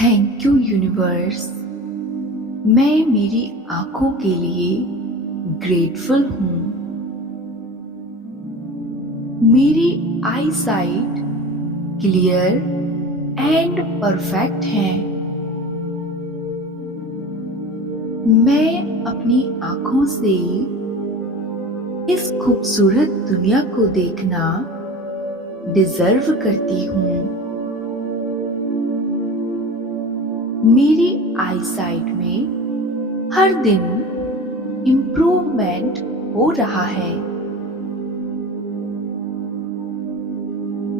Thank you universe. मैं मेरी आंखों के लिए ग्रेटफुल हूँ। मेरी आई साइट क्लियर एंड परफेक्ट है। मैं अपनी आंखों से इस खूबसूरत दुनिया को देखना डिजर्व करती हूँ। मेरी आई साइट में हर दिन इम्प्रूवमेंट हो रहा है।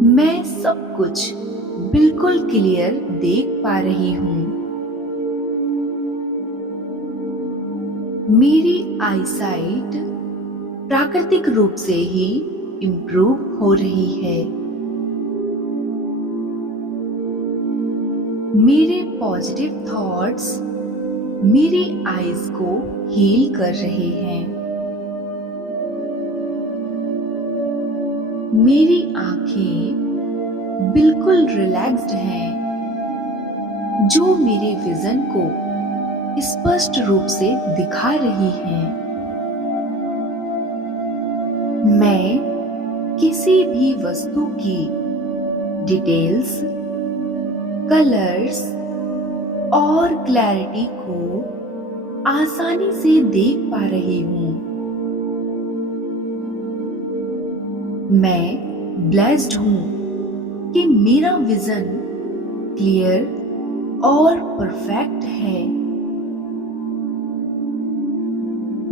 मैं सब कुछ बिल्कुल क्लियर देख पा रही हूँ। मेरी आई साइट प्राकृतिक रूप से ही इम्प्रूव हो रही है। मेरे पॉजिटिव थॉट्स मेरी आईज को हील कर रहे हैं। मेरी आंखें बिल्कुल रिलैक्स्ड हैं, जो मेरे विजन को स्पष्ट रूप से दिखा रही हैं। मैं किसी भी वस्तु की डिटेल्स, कलर्स और क्लैरिटी को आसानी से देख पा रही हूँ। मैं ब्लेस्ड हूँ कि मेरा विजन क्लियर और परफेक्ट है।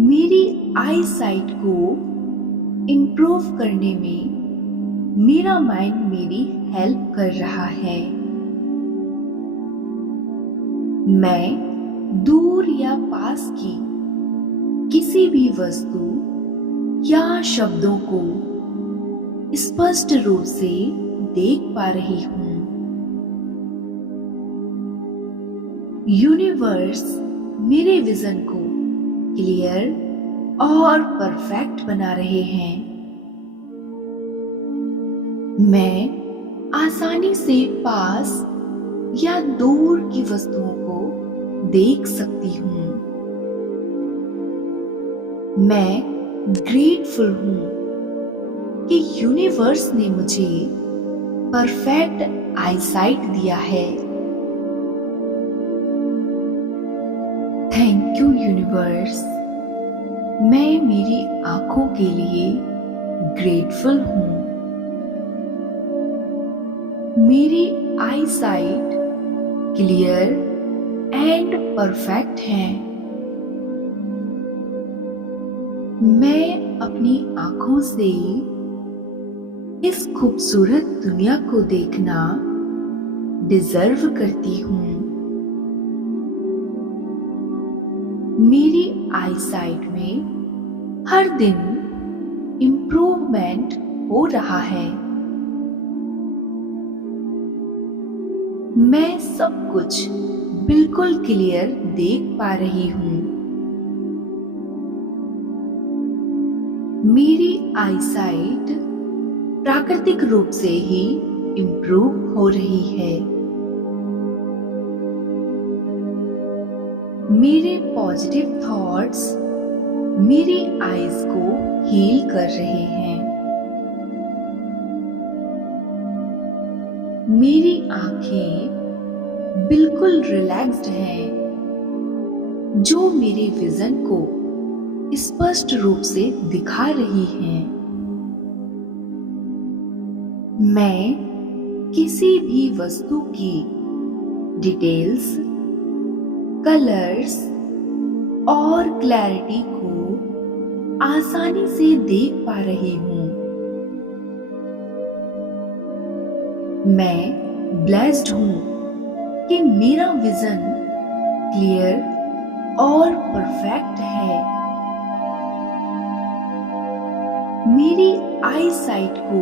मेरी आई साइट को इम्प्रूव करने में मेरा माइंड मेरी हेल्प कर रहा है। मैं दूर या पास की किसी भी वस्तु या शब्दों को स्पष्ट रूप से देख पा रही हूँ। यूनिवर्स मेरे विजन को क्लियर और परफेक्ट बना रहे हैं। मैं आसानी से पास या दूर की वस्तुओं को देख सकती हूँ। मैं ग्रेटफुल हूँ कि यूनिवर्स ने मुझे परफेक्ट आईसाइट दिया है। Thank you universe. मैं मेरी आंखों के लिए ग्रेटफुल हूँ। मेरी आई साइट क्लियर एंड परफेक्ट है। मैं अपनी आंखों से इस खूबसूरत दुनिया को देखना डिजर्व करती हूँ। मेरी आई साइट में हर दिन इम्प्रूवमेंट हो रहा है। मैं सब कुछ बिल्कुल क्लियर देख पा रही हूँ। मेरी आई साइट प्राकृतिक रूप से ही इम्प्रूव हो रही है। मेरे पॉजिटिव थॉट्स मेरी आईज को हील कर रहे हैं। मेरी आंखें बिल्कुल रिलैक्स्ड हैं, जो मेरे विजन को स्पष्ट रूप से दिखा रही हैं। मैं किसी भी वस्तु की डिटेल्स, कलर्स और क्लैरिटी को आसानी से देख पा रही हूँ। मैं ब्लेस्ड हूँ कि मेरा विजन क्लियर और परफेक्ट है। मेरी आई साइट को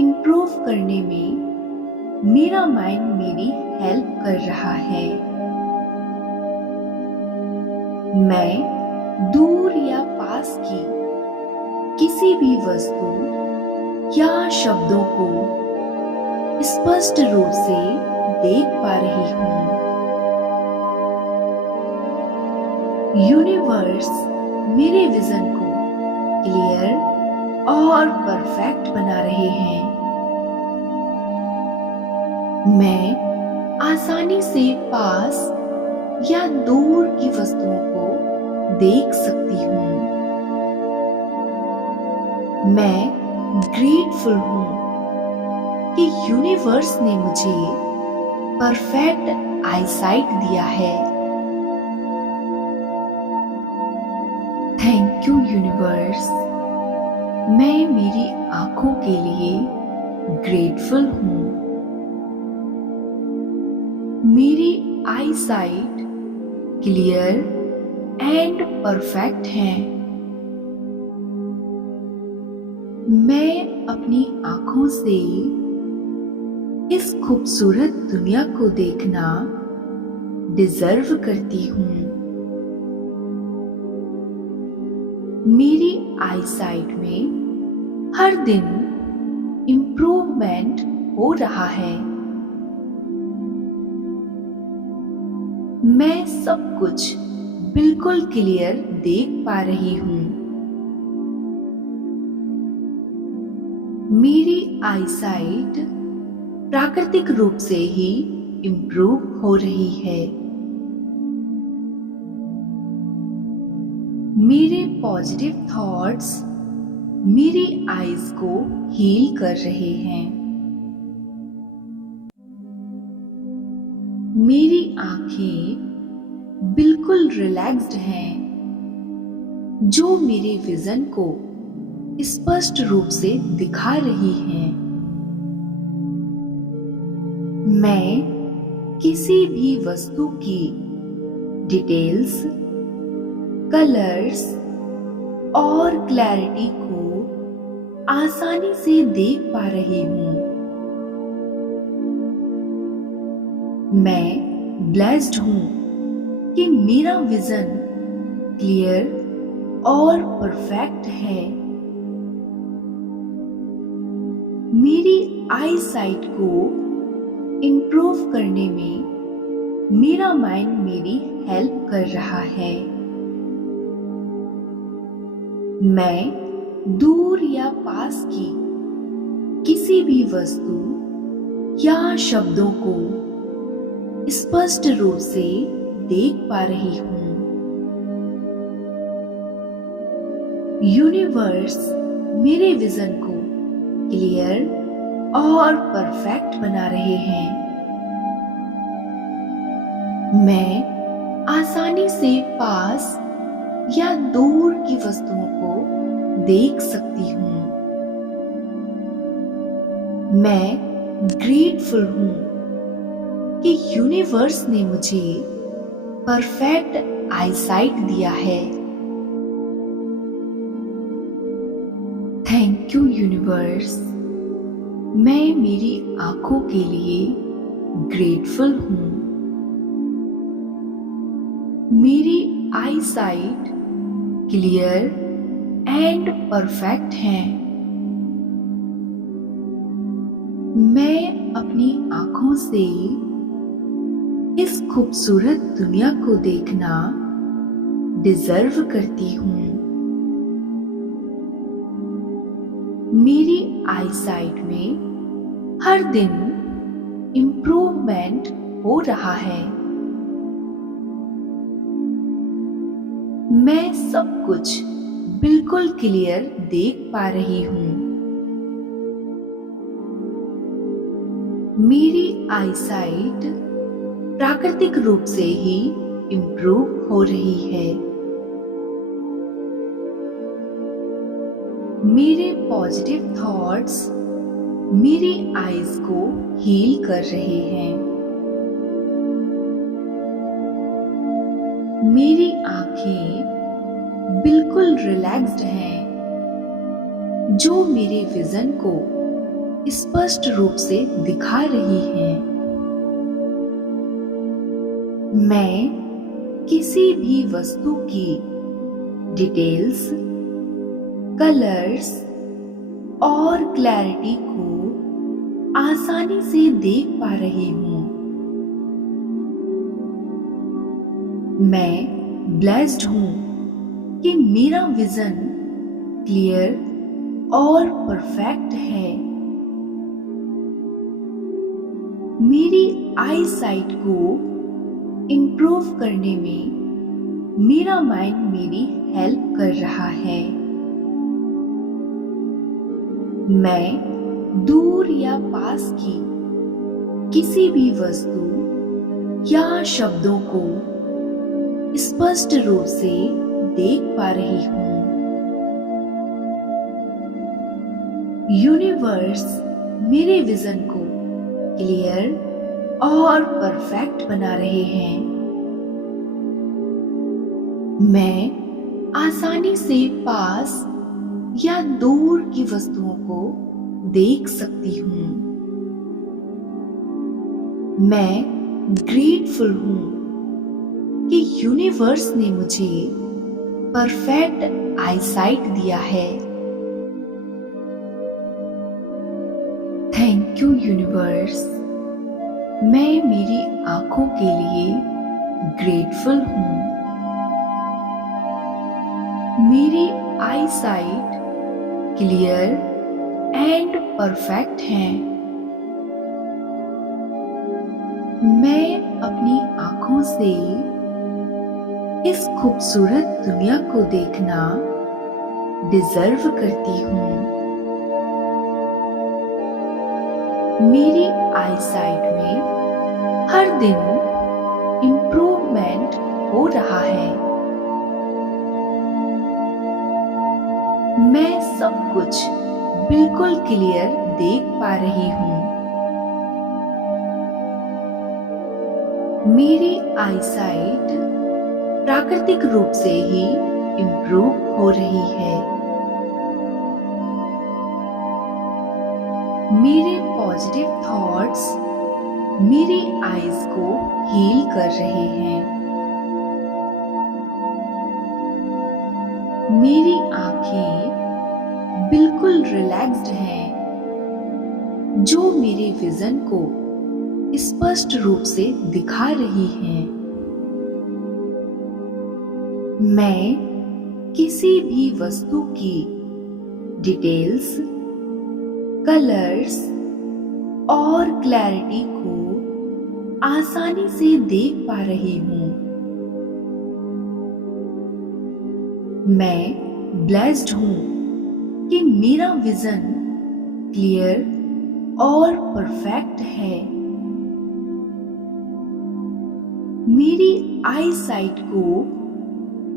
इम्प्रूव करने में मेरा माइंड मेरी हेल्प कर रहा है। मैं दूर या पास की किसी भी वस्तु या शब्दों को स्पष्ट रूप से देख पा रही हूँ। यूनिवर्स मेरे विजन को क्लियर और परफेक्ट बना रहे हैं। मैं आसानी से पास या दूर की वस्तुओं को देख सकती हूँ। मैं ग्रेटफुल हूँ कि यूनिवर्स ने मुझे परफेक्ट आईसाइट दिया है। Thank you universe. मैं मेरी आंखों के लिए ग्रेटफुल हूँ। मेरी आईसाइट क्लियर एंड परफेक्ट है। मैं अपनी आंखों से इस खूबसूरत दुनिया को देखना डिजर्व करती हूँ। मेरी आईसाइट में हर दिन इम्प्रूवमेंट हो रहा है। मैं सब कुछ बिल्कुल क्लियर देख पा रही हूँ। मेरी आईसाइट प्राकृतिक रूप से ही इम्प्रूव हो रही है। मेरे पॉजिटिव थॉट्स मेरी आईज को हील कर रहे हैं। मेरी आंखें बिल्कुल रिलैक्स्ड हैं, जो मेरे विजन को स्पष्ट रूप से दिखा रही हैं। मैं किसी भी वस्तु की डिटेल्स, कलर्स और क्लैरिटी को आसानी से देख पा रही हूँ। मैं ब्लेस्ड हूँ कि मेरा विजन क्लियर और परफेक्ट है। मेरी आई साइट को इम्प्रूव करने में मेरा माइंड मेरी हेल्प कर रहा है। मैं दूर या पास की किसी भी वस्तु या शब्दों को स्पष्ट रूप से देख पा रही हूँ। यूनिवर्स मेरे विजन को क्लियर और परफेक्ट बना रहे हैं। मैं आसानी से पास या दूर की वस्तुओं को देख सकती हूँ। मैं ग्रेटफुल हूँ कि यूनिवर्स ने मुझे परफेक्ट आईसाइट दिया है। Thank you universe. मैं मेरी आंखों के लिए ग्रेटफुल हूँ। मेरी आईसाइट क्लियर एंड परफेक्ट है। मैं अपनी आंखों से इस खूबसूरत दुनिया को देखना डिजर्व करती हूँ। मेरी आईसाइट में हर दिन इम्प्रूवमेंट हो रहा है। मैं सब कुछ बिल्कुल क्लियर देख पा रही हूँ। मेरी आईसाइट प्राकृतिक रूप से ही इम्प्रूव हो रही है। मेरे पॉजिटिव थॉट्स मेरी आईज को हील कर रहे हैं। मेरी आंखें बिल्कुल रिलैक्स्ड हैं, जो मेरे विजन को स्पष्ट रूप से दिखा रही हैं। मैं किसी भी वस्तु की डिटेल्स, कलर्स और क्लैरिटी को आसानी से देख पा रही हूँ। मैं ब्लेस्ड हूँ कि मेरा विजन क्लियर और परफेक्ट है। मेरी आई साइट को इम्प्रूव करने में मेरा माइंड मेरी हेल्प कर रहा है। मैं दूर या पास की किसी भी वस्तु या शब्दों को स्पष्ट रूप से देख पा रही हूँ। यूनिवर्स मेरे विजन को क्लियर और परफेक्ट बना रहे हैं। मैं आसानी से पास या दूर की वस्तुओं को देख सकती हूँ। मैं ग्रेटफुल हूँ कि यूनिवर्स ने मुझे परफेक्ट आईसाइट दिया है। Thank you universe. मैं मेरी आंखों के लिए ग्रेटफुल हूँ। मेरी आई साइट क्लियर एंड परफेक्ट है। मैं अपनी आंखों से इस खूबसूरत दुनिया को देखना डिजर्व करती हूँ। मेरी आई साइट में हर दिन इम्प्रूवमेंट हो रहा है। मैं सब कुछ बिल्कुल क्लियर देख पा रही हूँ। मेरी आई साइट प्राकृतिक रूप से ही इम्प्रूव हो रही है। मेरे पॉजिटिव थॉट्स मेरी आईज को हील कर रहे हैं। मेरी आंखें बिल्कुल रिलैक्स्ड हैं, जो मेरे विजन को स्पष्ट रूप से दिखा रही हैं। मैं किसी भी वस्तु की डिटेल्स, कलर्स और क्लैरिटी को आसानी से देख पा रही हूँ। मैं ब्लेस्ड हूँ कि मेरा विजन क्लियर और परफेक्ट है। मेरी आई साइट को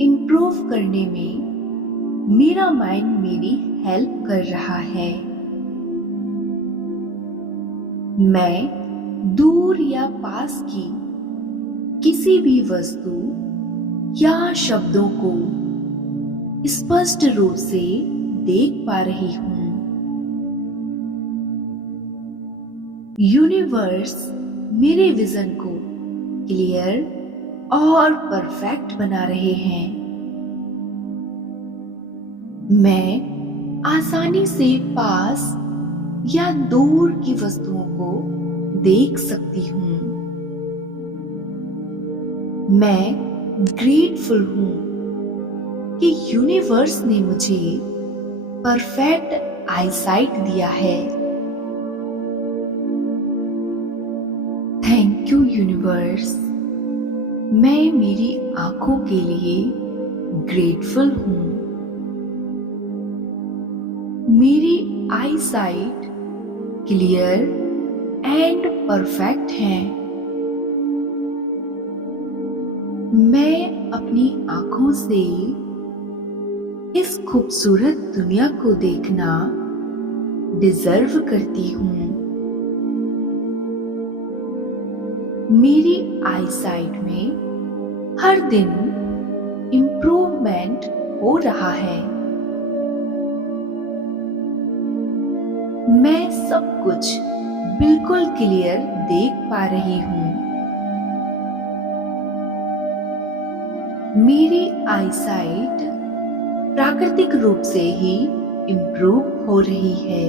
इम्प्रूव करने में मेरा माइंड मेरी हेल्प कर रहा है। मैं दूर या पास की किसी भी वस्तु या शब्दों को स्पष्ट रूप से देख पा रही हूँ। यूनिवर्स मेरे विजन को क्लियर और परफेक्ट बना रहे हैं। मैं आसानी से पास या दूर की वस्तुओं को देख सकती हूँ। मैं ग्रेटफुल हूँ कि यूनिवर्स ने मुझे परफेक्ट आईसाइट दिया है। Thank you universe. मैं मेरी आंखों के लिए ग्रेटफुल हूँ। मेरी आई साइट क्लियर एंड परफेक्ट है। मैं अपनी आंखों से इस खूबसूरत दुनिया को देखना डिजर्व करती हूँ। मेरी आई साइट में हर दिन इम्प्रूवमेंट हो रहा है। मैं सब कुछ बिल्कुल क्लियर देख पा रही हूँ। मेरी आई साइट प्राकृतिक रूप से ही इम्प्रूव हो रही है।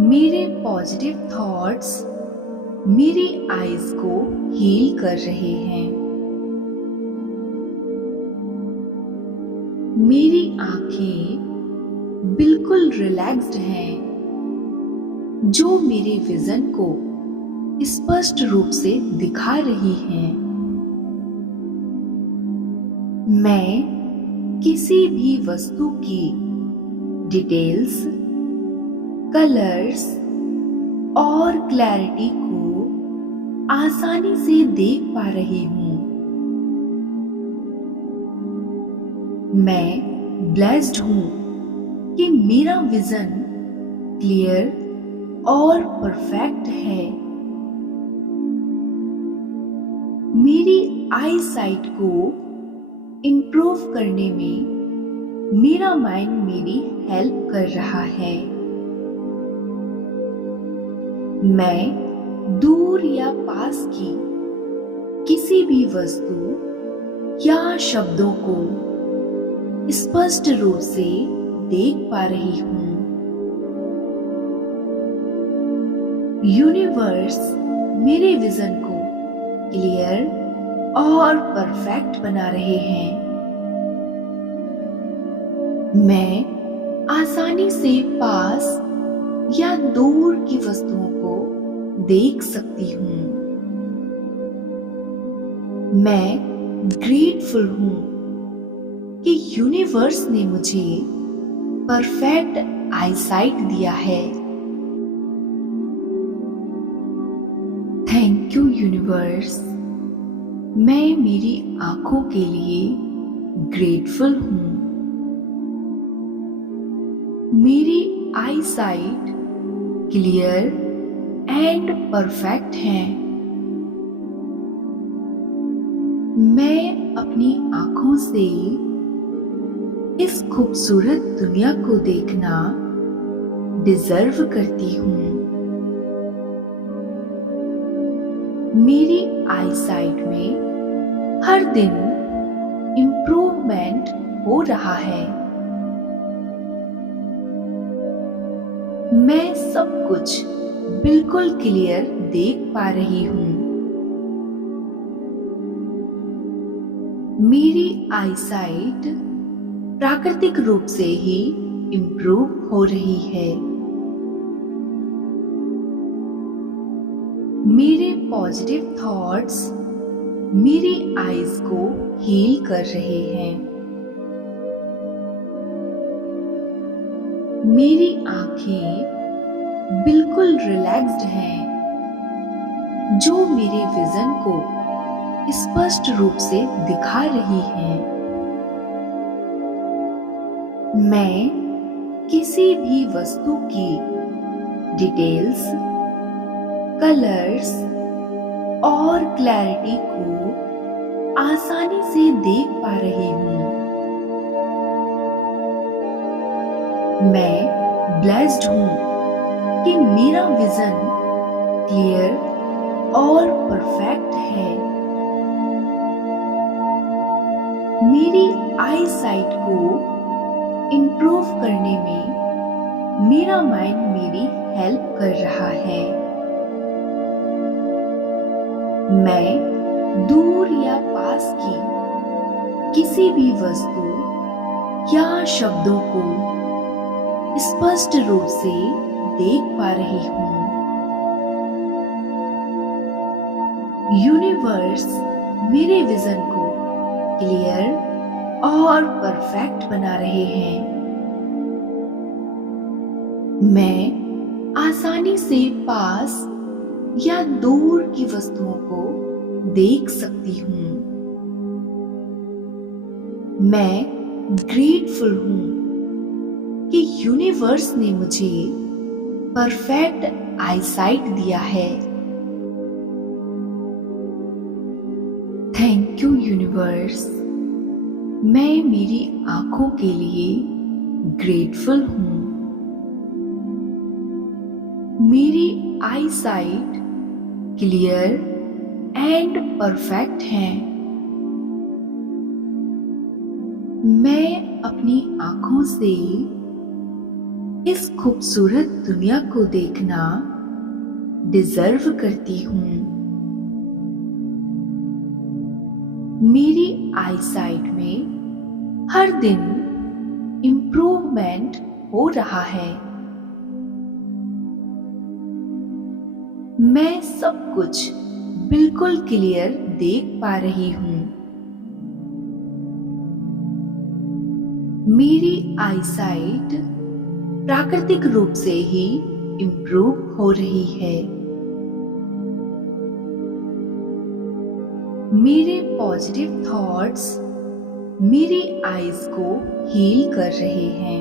मेरे पॉजिटिव थॉट्स मेरे आईज को हील कर रहे हैं। मेरी आंखें बिल्कुल रिलैक्स्ड हैं, जो मेरे विजन को स्पष्ट रूप से दिखा रही हैं। मैं किसी भी वस्तु की डिटेल्स, कलर्स और क्लैरिटी को आसानी से देख पा रही हूँ। मैं ब्लेस्ड हूँ कि मेरा विजन क्लियर और परफेक्ट है। मेरी आई साइट को इम्प्रूव करने में मेरा माइंड मेरी हेल्प कर रहा है। मैं दूर या पास की किसी भी वस्तु या शब्दों को स्पष्ट रूप से देख पा रही हूँ। यूनिवर्स मेरे विजन को क्लियर और परफेक्ट बना रहे हैं। मैं आसानी से पास या दूर की वस्तुओं को देख सकती हूँ। मैं ग्रेटफुल हूँ कि यूनिवर्स ने मुझे परफेक्ट आईसाइट दिया है। Thank you universe. मैं मेरी आंखों के लिए ग्रेटफुल हूँ। मेरी आई साइट क्लियर एंड परफेक्ट है। मैं अपनी आंखों से इस खूबसूरत दुनिया को देखना डिजर्व करती हूँ। मेरी आई साइट में हर दिन इम्प्रूवमेंट हो रहा है। मैं सब कुछ बिल्कुल क्लियर देख पा रही हूँ। मेरी आई साइट प्राकृतिक रूप से ही इम्प्रूव हो रही है। मेरे पॉजिटिव थॉट्स मेरी आईज को हील कर रहे हैं। मेरी आंखें बिल्कुल रिलैक्स्ड हैं, जो मेरे विजन को स्पष्ट रूप से दिखा रही हैं। मैं किसी भी वस्तु की डिटेल्स, कलर्स और क्लैरिटी को आसानी से देख पा रही हूँ। मैं ब्लेस्ड हूँ कि मेरा विजन क्लियर और परफेक्ट है। मेरी आई साइट को इम्प्रूव करने में मेरा माइंड मेरी हेल्प कर रहा है। मैं दूर या पास की किसी भी वस्तु या शब्दों को स्पष्ट रूप से देख पा रही हूँ। यूनिवर्स मेरे विजन को क्लियर और परफेक्ट बना रहे हैं। मैं आसानी से पास या दूर की वस्तुओं को देख सकती हूँ। मैं ग्रेटफुल हूँ कि यूनिवर्स ने मुझे परफेक्ट आईसाइट दिया है। Thank you universe. मैं मेरी आंखों के लिए ग्रेटफुल हूँ। मेरी आई साइट क्लियर एंड परफेक्ट है। मैं अपनी आंखों से इस खूबसूरत दुनिया को देखना डिजर्व करती हूँ। मेरी आईसाइट में हर दिन इम्प्रूवमेंट हो रहा है। मैं सब कुछ बिल्कुल क्लियर देख पा रही हूँ। मेरी आईसाइट प्राकृतिक रूप से ही इम्प्रूव हो रही है। मेरे पॉजिटिव थॉट्स मेरी आईज को हील कर रहे हैं।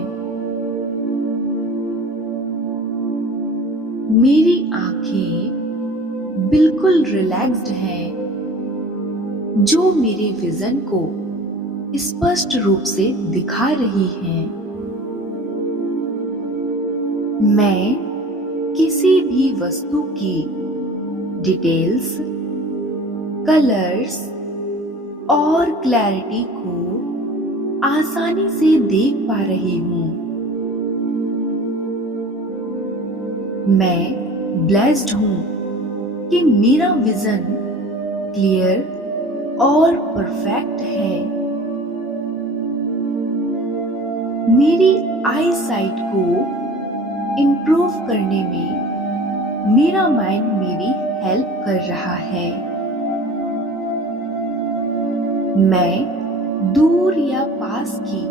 मेरी आंखें बिल्कुल रिलैक्स्ड हैं, जो मेरे विजन को स्पष्ट रूप से दिखा रही हैं। मैं किसी भी वस्तु की डिटेल्स, कलर्स और क्लैरिटी को आसानी से देख पा रही हूँ। मैं ब्लेस्ड हूँ कि मेरा विजन क्लियर और परफेक्ट है। मेरी आई साइट को इम्प्रूव करने में मेरा माइंड मेरी हेल्प कर रहा है। मैं दूर या पास की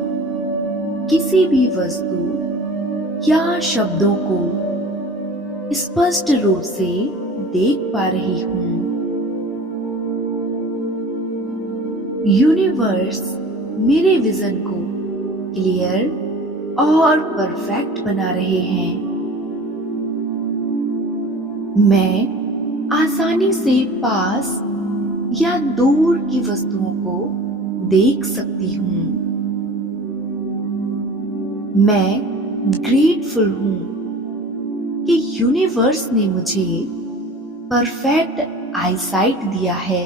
किसी भी वस्तु या शब्दों को स्पष्ट रूप से देख पा रही हूँ। यूनिवर्स मेरे विजन को क्लियर और परफेक्ट बना रहे हैं। मैं आसानी से पास या दूर की वस्तुओं को देख सकती हूँ। मैं ग्रेटफुल हूँ कि यूनिवर्स ने मुझे परफेक्ट आईसाइट दिया है।